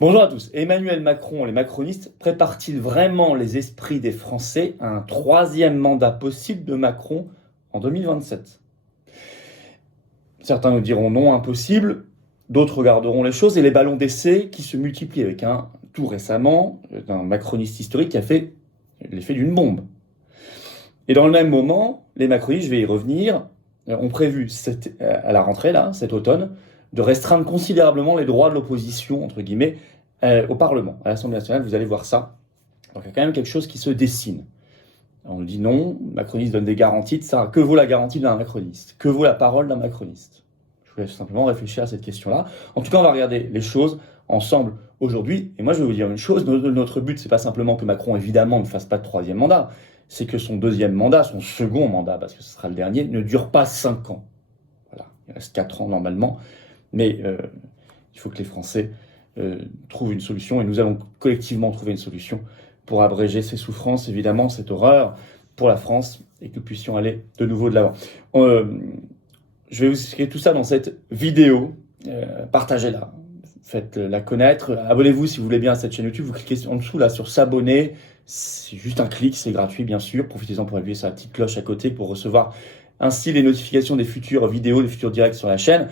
Bonjour à tous. Emmanuel Macron, les macronistes, préparent-ils vraiment les esprits des Français à un troisième mandat possible de Macron en 2027? Certains nous diront non, impossible. D'autres regarderont les choses et les ballons d'essai qui se multiplient avec un tout récemment d'un macroniste historique qui a fait l'effet d'une bombe. Et dans le même moment, les macronistes, je vais y revenir, ont prévu à la rentrée, là, cet automne, de restreindre considérablement les droits de l'opposition, entre guillemets, au Parlement, à l'Assemblée nationale. Vous allez voir ça. Donc il y a quand même quelque chose qui se dessine. On nous dit non, le macroniste donne des garanties de ça. Que vaut la garantie d'un macroniste? Que vaut la parole d'un macroniste? Je vous laisse simplement réfléchir à cette question-là. En tout cas, on va regarder les choses ensemble aujourd'hui. Et moi, je vais vous dire une chose. Notre but, c'est pas simplement que Macron, évidemment, ne fasse pas de troisième mandat. C'est que son deuxième mandat, son second mandat, parce que ce sera le dernier, ne dure pas 5 ans. Voilà, il reste 4 ans normalement. Mais il faut que les Français trouvent une solution. Et nous allons collectivement trouver une solution pour abréger ces souffrances, évidemment, cette horreur pour la France, et que nous puissions aller de nouveau de l'avant. Je vais vous expliquer tout ça dans cette vidéo. Partagez-la, faites-la connaître. Abonnez-vous si vous voulez bien à cette chaîne YouTube. Vous cliquez en dessous là sur s'abonner. C'est juste un clic, c'est gratuit bien sûr. Profitez-en pour appuyer sur la petite cloche à côté pour recevoir ainsi les notifications des futures vidéos, des futurs directs sur la chaîne.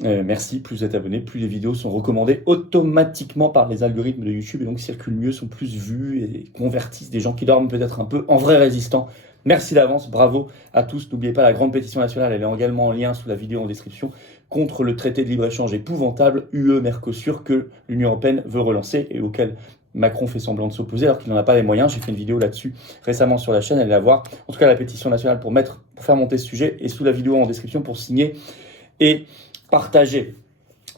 Merci, plus vous êtes abonné, plus les vidéos sont recommandées automatiquement par les algorithmes de YouTube et donc circulent mieux, sont plus vues et convertissent des gens qui dorment peut-être un peu en vrais résistants. Merci d'avance, bravo à tous. N'oubliez pas la grande pétition nationale, elle est également en lien sous la vidéo en description, contre le traité de libre-échange épouvantable UE-Mercosur que l'Union européenne veut relancer et auquel Macron fait semblant de s'opposer alors qu'il n'en a pas les moyens. J'ai fait une vidéo là-dessus récemment sur la chaîne, allez la voir. En tout cas, la pétition nationale pour faire monter ce sujet est sous la vidéo en description pour signer et partager,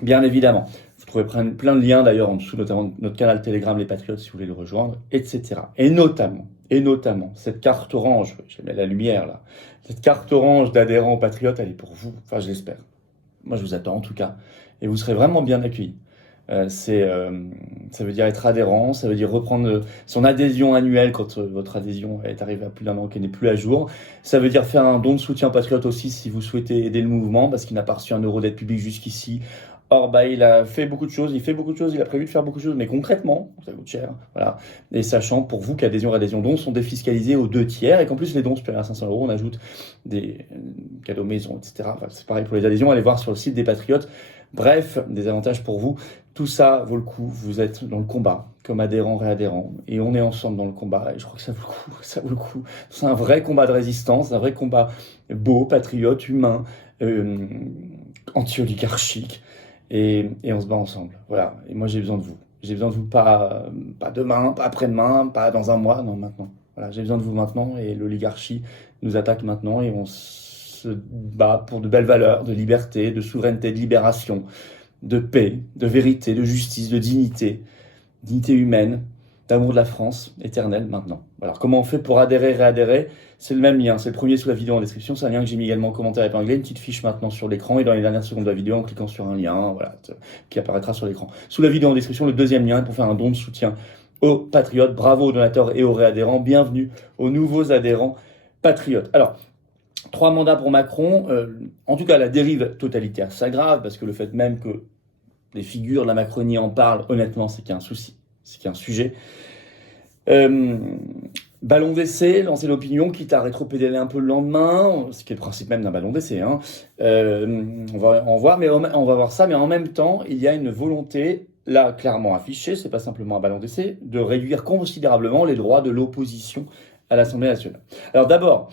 bien évidemment. Vous trouvez plein de liens d'ailleurs en dessous, notamment notre canal Telegram Les Patriotes si vous voulez le rejoindre, etc. Et notamment, cette carte orange, je mets la lumière là, cette carte orange d'adhérents aux Patriotes, elle est pour vous, enfin je l'espère. Moi je vous attends en tout cas, et vous serez vraiment bien accueillis. Ça veut dire être adhérent, ça veut dire reprendre son adhésion annuelle quand votre adhésion est arrivée à plus d'1 an, qu'elle n'est plus à jour. Ça veut dire faire un don de soutien patriote aussi si vous souhaitez aider le mouvement, parce qu'il n'a pas reçu 1 euro d'aide publique jusqu'ici. Or, il a fait beaucoup de choses, il a prévu de faire beaucoup de choses, mais concrètement, ça coûte cher, voilà. Et sachant pour vous qu'adhésion et adhésion dons sont défiscalisés aux 2/3, et qu'en plus les dons supérieurs à 500 euros, on ajoute des cadeaux maison, etc. Enfin, c'est pareil pour les adhésions, allez voir sur le site des Patriotes. Bref, des avantages pour vous. Tout ça vaut le coup. Vous êtes dans le combat, comme adhérents, réadhérents. Et on est ensemble dans le combat. Et je crois que ça vaut le coup. Ça vaut le coup. C'est un vrai combat de résistance, un vrai combat beau, patriote, humain, anti-oligarchique. Et on se bat ensemble. Voilà. Et moi, j'ai besoin de vous. J'ai besoin de vous pas demain, pas après-demain, pas dans un mois, non, maintenant. Voilà, j'ai besoin de vous maintenant. Et l'oligarchie nous attaque maintenant. Et on se bat pour de belles valeurs, de liberté, de souveraineté, de libération, de paix, de vérité, de justice, de dignité humaine, d'amour de la France éternelle maintenant. Alors comment on fait pour adhérer, réadhérer? C'est le même lien, c'est le premier sous la vidéo en description, c'est un lien que j'ai mis également en commentaire épinglé, une petite fiche maintenant sur l'écran et dans les dernières secondes de la vidéo en cliquant sur un lien, voilà, qui apparaîtra sur l'écran. Sous la vidéo en description, le deuxième lien pour faire un don de soutien aux patriotes. Bravo aux donateurs et aux réadhérents, bienvenue aux nouveaux adhérents patriotes. Alors, 3 mandats pour Macron, en tout cas la dérive totalitaire s'aggrave, parce que le fait même que les figures de la Macronie en parlent, honnêtement, c'est qu'il y a un souci, c'est qu'il y a un sujet. Ballon d'essai, lancer l'opinion, quitte à rétro-pédaler un peu le lendemain, ce qui est le principe même d'un ballon d'essai. Hein. On va voir ça, mais en même temps, il y a une volonté, là, clairement affichée, c'est pas simplement un ballon d'essai, de réduire considérablement les droits de l'opposition à l'Assemblée nationale. Alors d'abord,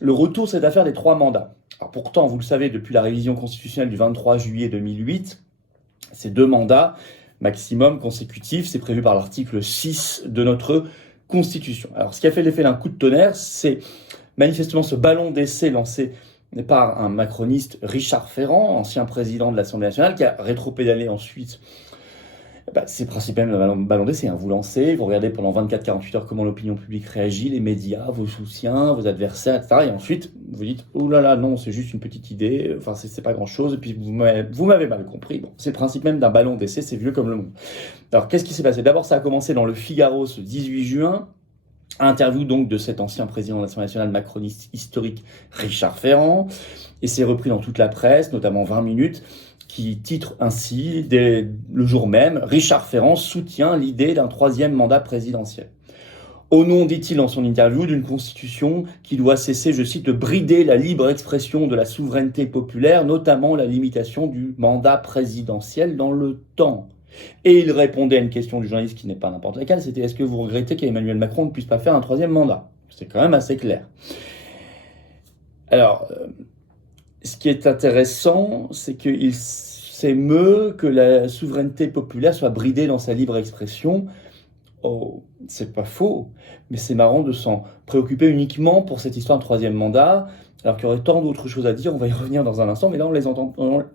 le retour, cette affaire des 3 mandats. Alors pourtant, vous le savez, depuis la révision constitutionnelle du 23 juillet 2008, ces 2 mandats maximum consécutifs, c'est prévu par l'article 6 de notre Constitution. Alors, ce qui a fait l'effet d'un coup de tonnerre, c'est manifestement ce ballon d'essai lancé par un macroniste, Richard Ferrand, ancien président de l'Assemblée nationale, qui a rétropédalé ensuite. C'est principalement un ballon d'essai. Vous lancez, vous regardez pendant 24-48 heures comment l'opinion publique réagit, les médias, vos soutiens, vos adversaires, etc. Et ensuite, vous dites, oh là là, non, c'est juste une petite idée, enfin, c'est pas grand-chose, et puis vous m'avez mal compris. Bon, c'est le principe même d'un ballon d'essai, c'est vieux comme le monde. Alors, qu'est-ce qui s'est passé? D'abord, ça a commencé dans le Figaro ce 18 juin, interview donc de cet ancien président de l'Assemblée nationale macroniste historique, Richard Ferrand, et c'est repris dans toute la presse, notamment 20 minutes, qui titre ainsi, le jour même, Richard Ferrand soutient l'idée d'un troisième mandat présidentiel. Au nom, dit-il dans son interview, d'une constitution qui doit cesser, je cite, de brider la libre expression de la souveraineté populaire, notamment la limitation du mandat présidentiel dans le temps. Et il répondait à une question du journaliste qui n'est pas n'importe laquelle, c'était est-ce que vous regrettez qu'Emmanuel Macron ne puisse pas faire un troisième mandat? C'est quand même assez clair. Alors, ce qui est intéressant, c'est qu'il s'émeut que la souveraineté populaire soit bridée dans sa libre expression. Oh, c'est pas faux, mais c'est marrant de s'en préoccuper uniquement pour cette histoire de troisième mandat, alors qu'il y aurait tant d'autres choses à dire, on va y revenir dans un instant, mais là,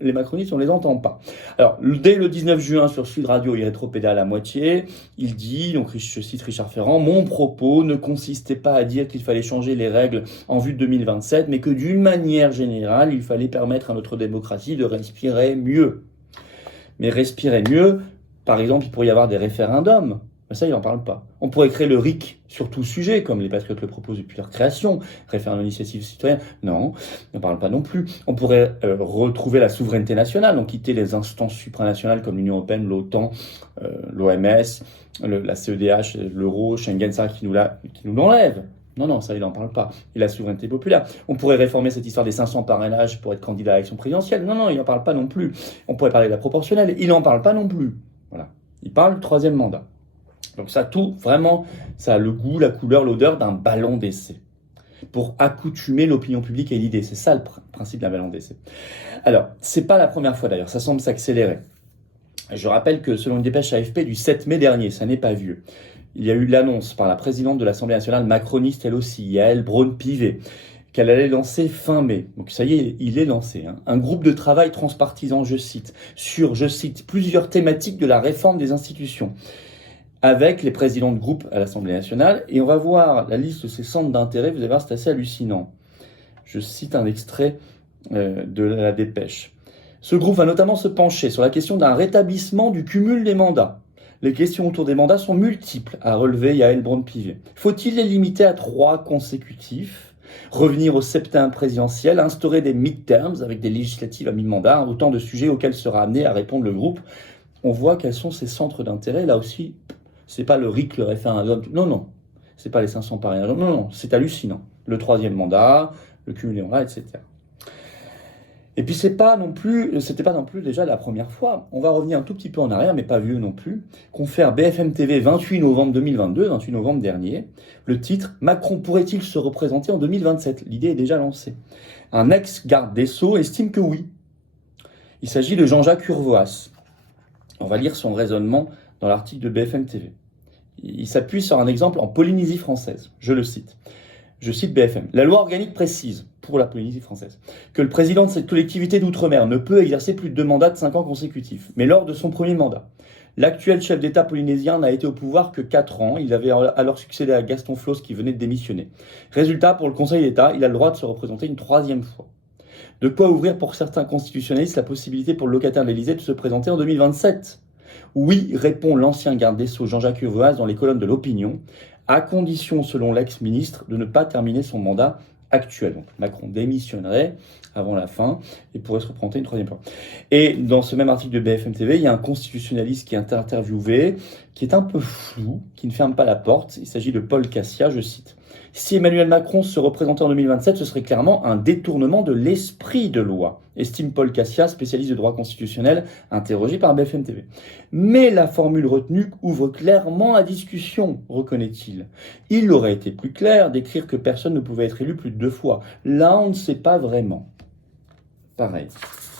les macronistes, on les entend pas. Alors, dès le 19 juin, sur Sud Radio, il rétropédale à moitié, il dit, donc je cite Richard Ferrand, « Mon propos ne consistait pas à dire qu'il fallait changer les règles en vue de 2027, mais que d'une manière générale, il fallait permettre à notre démocratie de respirer mieux. » Mais respirer mieux, par exemple, il pourrait y avoir des référendums. Mais ça, il n'en parle pas. On pourrait créer le RIC sur tout sujet, comme les Patriotes le proposent depuis leur création, référendum d'initiative citoyenne. Non, il n'en parle pas non plus. On pourrait retrouver la souveraineté nationale, donc quitter les instances supranationales comme l'Union européenne, l'OTAN, l'OMS, la CEDH, l'euro, Schengen, ça qui nous l'enlève. Non, ça, il n'en parle pas. Et la souveraineté populaire. On pourrait réformer cette histoire des 500 parrainages pour être candidat à l'élection présidentielle. Non, il n'en parle pas non plus. On pourrait parler de la proportionnelle. Il n'en parle pas non plus. Voilà. Il parle du troisième mandat. Donc ça, tout, vraiment, ça a le goût, la couleur, l'odeur d'un ballon d'essai. Pour accoutumer l'opinion publique à l'idée. C'est ça le principe d'un ballon d'essai. Alors, c'est pas la première fois d'ailleurs, ça semble s'accélérer. Je rappelle que selon une dépêche AFP du 7 mai dernier, ça n'est pas vieux, il y a eu l'annonce par la présidente de l'Assemblée nationale macroniste, elle aussi, Yaël Braun-Pivet, qu'elle allait lancer fin mai. Donc ça y est, il est lancé. Un groupe de travail transpartisan, je cite, sur, je cite, plusieurs thématiques de la réforme des institutions, avec les présidents de groupe à l'Assemblée nationale. Et on va voir la liste de ces centres d'intérêt, vous allez voir, c'est assez hallucinant. Je cite un extrait de la dépêche. Ce groupe va notamment se pencher sur la question d'un rétablissement du cumul des mandats. Les questions autour des mandats sont multiples, a relevé Yaël Braun-Pivet. Faut-il les limiter à 3 consécutifs ? Revenir au septennat présidentiel, instaurer des midterms avec des législatives à mi-mandat, autant de sujets auxquels sera amené à répondre le groupe. On voit quels sont ces centres d'intérêt. Là aussi, c'est pas le RIC, le référendum. Non. C'est pas les 500 parrainages. Non. C'est hallucinant. Le troisième mandat, le cumul des mandats, etc. Et puis c'était pas non plus déjà la première fois. On va revenir un tout petit peu en arrière, mais pas vieux non plus. Confère BFM TV 28 novembre 2022, 28 novembre dernier. Le titre « Macron pourrait-il se représenter en 2027 ?» L'idée est déjà lancée. Un ex-garde des Sceaux estime que oui. Il s'agit de Jean-Jacques Urvoas. On va lire son raisonnement dans l'article de BFM TV. Il s'appuie sur un exemple en Polynésie française. Je le cite. Je cite BFM. La loi organique précise, pour la Polynésie française, que le président de cette collectivité d'outre-mer ne peut exercer plus de 2 mandats de 5 ans consécutifs, mais lors de son premier mandat. L'actuel chef d'État polynésien n'a été au pouvoir que 4 ans. Il avait alors succédé à Gaston Flosse qui venait de démissionner. Résultat, pour le Conseil d'État, il a le droit de se représenter une 3e fois. De quoi ouvrir pour certains constitutionnalistes la possibilité pour le locataire de l'Élysée de se présenter en 2027. Oui, répond l'ancien garde des Sceaux Jean-Jacques Urvoas dans les colonnes de l'Opinion, à condition, selon l'ex-ministre, de ne pas terminer son mandat actuel. Donc Macron démissionnerait avant la fin et pourrait se représenter une 3e fois. Et dans ce même article de BFM TV, il y a un constitutionnaliste qui est interviewé, qui est un peu flou, qui ne ferme pas la porte. Il s'agit de Paul Cassia, je cite. Si Emmanuel Macron se représentait en 2027, ce serait clairement un détournement de l'esprit de loi, estime Paul Cassia, spécialiste de droit constitutionnel, interrogé par BFM TV. Mais la formule retenue ouvre clairement à discussion, reconnaît-il. Il aurait été plus clair d'écrire que personne ne pouvait être élu plus de 2 fois. Là, on ne sait pas vraiment. Pareil.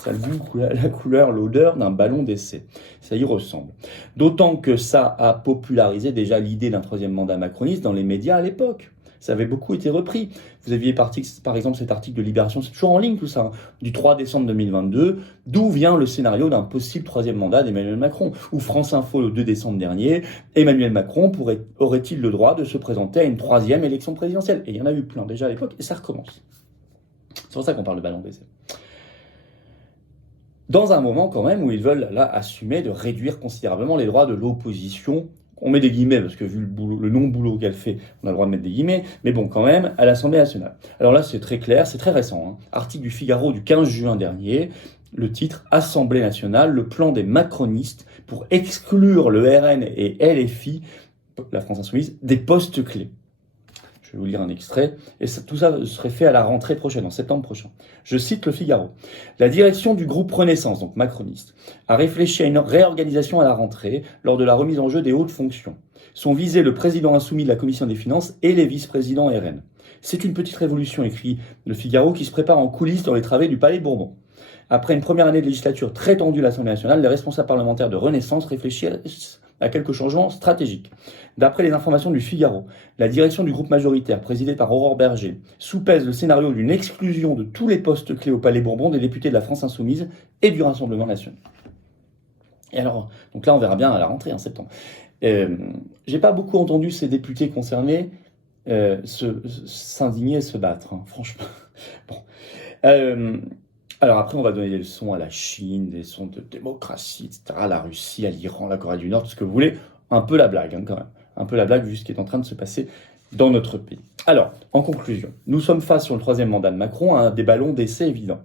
Ça a la couleur, l'odeur d'un ballon d'essai. Ça y ressemble. D'autant que ça a popularisé déjà l'idée d'un 3e mandat macroniste dans les médias à l'époque. Ça avait beaucoup été repris. Vous aviez par exemple cet article de Libération, c'est toujours en ligne tout ça, du 3 décembre 2022, d'où vient le scénario d'un possible 3e mandat d'Emmanuel Macron. Ou France Info le 2 décembre dernier, Emmanuel Macron aurait-il le droit de se présenter à une 3e élection présidentielle? Et il y en a eu plein déjà à l'époque, et ça recommence. C'est pour ça qu'on parle de ballon d'essai. Dans un moment quand même où ils veulent là assumer de réduire considérablement les droits de l'opposition. On met des guillemets parce que vu le non-boulot qu'elle fait, on a le droit de mettre des guillemets, mais bon quand même, à l'Assemblée nationale. Alors là c'est très clair, c'est très récent. Article du Figaro du 15 juin dernier, le titre « Assemblée nationale, le plan des macronistes pour exclure le RN et LFI, la France Insoumise, des postes clés ». Je vais vous lire un extrait, et tout ça serait fait à la rentrée prochaine, en septembre prochain. Je cite Le Figaro. La direction du groupe Renaissance, donc macroniste, a réfléchi à une réorganisation à la rentrée lors de la remise en jeu des hautes fonctions. Sont visés le président insoumis de la commission des finances et les vice-présidents RN. C'est une petite révolution, écrit Le Figaro, qui se prépare en coulisses dans les travées du Palais Bourbon. Après une première année de législature très tendue à l'Assemblée nationale, les responsables parlementaires de Renaissance réfléchissent à quelques changements stratégiques. D'après les informations du Figaro, la direction du groupe majoritaire, présidée par Aurore Berger, soupèse le scénario d'une exclusion de tous les postes clés au Palais Bourbon des députés de la France Insoumise et du Rassemblement National. Et alors, donc là, on verra bien à la rentrée en septembre. J'ai pas beaucoup entendu ces députés concernés s'indigner et se battre, hein, franchement. Bon. Alors après, on va donner des leçons à la Chine, des leçons de démocratie, etc., à la Russie, à l'Iran, à la Corée du Nord, tout ce que vous voulez. Un peu la blague, hein, quand même. Un peu la blague, vu ce qui est en train de se passer dans notre pays. Alors, en conclusion, nous sommes face sur le 3e mandat de Macron à des ballons d'essai évidents.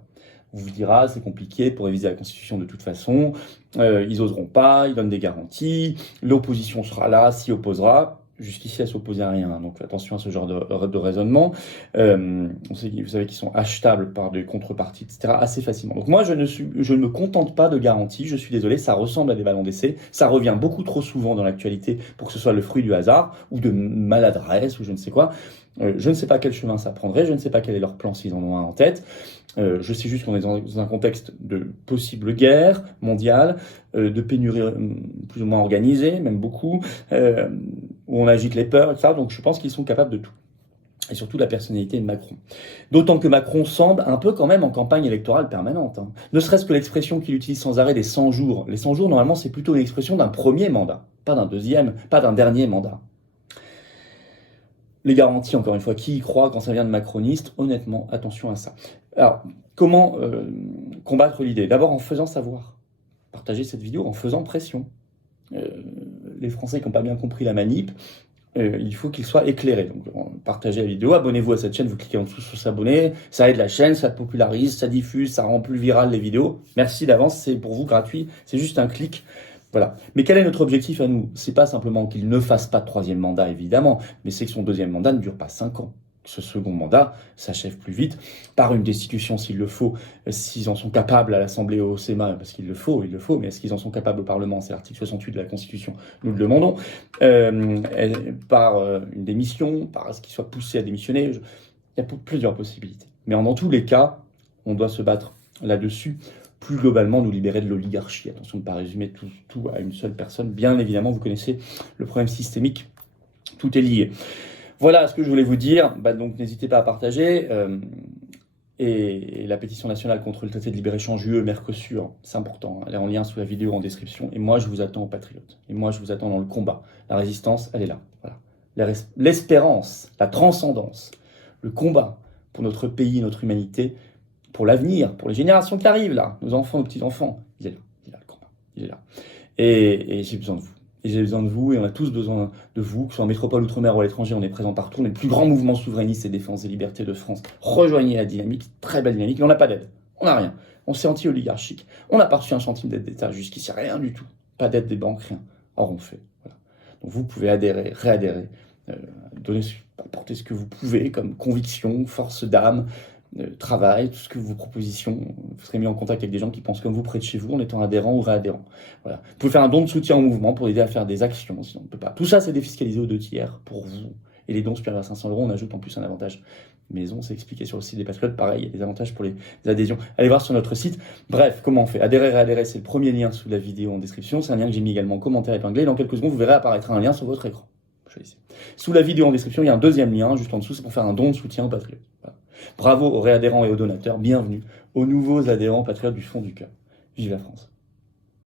On vous dira, c'est compliqué pour réviser la Constitution de toute façon, ils oseront pas, ils donnent des garanties, l'opposition sera là, s'y opposera. Jusqu'ici, elle s'opposait à rien, donc attention à ce genre de raisonnement. Vous savez qu'ils sont achetables par des contreparties, etc., assez facilement. Donc moi, je ne me contente pas de garanties, je suis désolé, ça ressemble à des ballons d'essai, ça revient beaucoup trop souvent dans l'actualité pour que ce soit le fruit du hasard, ou de maladresse, ou je ne sais quoi. Je ne sais pas quel chemin ça prendrait, je ne sais pas quel est leur plan s'ils en ont un en tête. Je sais juste qu'on est dans un contexte de possible guerre mondiale, de pénurie plus ou moins organisée, même beaucoup, où on agite les peurs, etc. Donc je pense qu'ils sont capables de tout. Et surtout la personnalité de Macron. D'autant que Macron semble un peu quand même en campagne électorale permanente. Hein. Ne serait-ce que l'expression qu'il utilise sans arrêt des 100 jours. Les 100 jours, normalement, c'est plutôt une expression d'un premier mandat, pas d'un deuxième, pas d'un dernier mandat. Les garanties, encore une fois, qui y croit quand ça vient de macronistes? Honnêtement, attention à ça. Alors, comment combattre l'idée? D'abord en faisant savoir. Partager cette vidéo en faisant pression. Les Français qui n'ont pas bien compris la manip, il faut qu'ils soient éclairés. Donc, partagez la vidéo, abonnez-vous à cette chaîne, vous cliquez en dessous sur s'abonner, ça aide la chaîne, ça popularise, ça diffuse, ça rend plus viral les vidéos. Merci d'avance, c'est pour vous gratuit, c'est juste un clic. Voilà. Mais quel est notre objectif à nous? C'est pas simplement qu'il ne fasse pas de 3e mandat, évidemment, mais c'est que son 2e mandat ne dure pas 5 ans. Que ce second mandat s'achève plus vite, par une destitution s'il le faut, s'ils en sont capables à l'Assemblée ou au Sénat, parce qu'il le faut, mais est-ce qu'ils en sont capables au Parlement? C'est l'article 68 de la Constitution, nous le demandons, par une démission, par ce qu'il soit poussé à démissionner. Il y a plusieurs possibilités. Mais dans tous les cas, on doit se battre là-dessus. Plus globalement, nous libérer de l'oligarchie. Attention de ne pas résumer tout à une seule personne. Bien évidemment, vous connaissez le problème systémique. Tout est lié. Voilà ce que je voulais vous dire. Donc, n'hésitez pas à partager. Et la pétition nationale contre le traité de libre-échange UE, Mercosur, c'est important. Elle est en lien sous la vidéo en description. Et moi, je vous attends aux patriotes. Et moi, je vous attends dans le combat. La résistance, elle est là. Voilà. L'espérance, la transcendance, le combat pour notre pays, notre humanité, pour l'avenir, pour les générations qui arrivent là, nos enfants, nos petits-enfants, il est là le combat, il est là. Et j'ai besoin de vous. Et j'ai besoin de vous, et on a tous besoin de vous, que ce soit en métropole, outre-mer ou à l'étranger, on est présent partout. On est le plus grand mouvement souverainiste et défense des libertés de France. Rejoignez la dynamique, très belle dynamique, mais on n'a pas d'aide. On n'a rien. On s'est anti-oligarchique. On n'a pas reçu un centime d'aide d'État jusqu'ici, rien du tout. Pas d'aide des banques, rien. Or, on fait. Voilà. Donc vous pouvez adhérer, réadhérer, apporter ce que vous pouvez comme conviction, force d'âme, travail, tout ce que vos propositions, vous serez mis en contact avec des gens qui pensent comme vous près de chez vous en étant adhérent ou réadhérent. Voilà. Vous pouvez faire un don de soutien au mouvement pour aider à faire des actions, sinon on ne peut pas. Tout ça, c'est défiscalisé aux 2 tiers pour vous. Et les dons supérieurs à 500 €, on ajoute en plus un avantage maison, c'est expliqué sur le site des Patriotes. Pareil, il y a des avantages pour les adhésions. Allez voir sur notre site. Bref, comment on fait? Adhérer, réadhérer, c'est le premier lien sous la vidéo en description. C'est un lien que j'ai mis également en commentaire épinglé. Dans quelques secondes, vous verrez apparaître un lien sur votre écran. Sous la vidéo en description, il y a un 2e lien, juste en dessous, c'est pour faire un don de soutien aux Patriotes. Voilà. Bravo aux réadhérents et aux donateurs, bienvenue aux nouveaux adhérents patriotes du fond du cœur. Vive la France!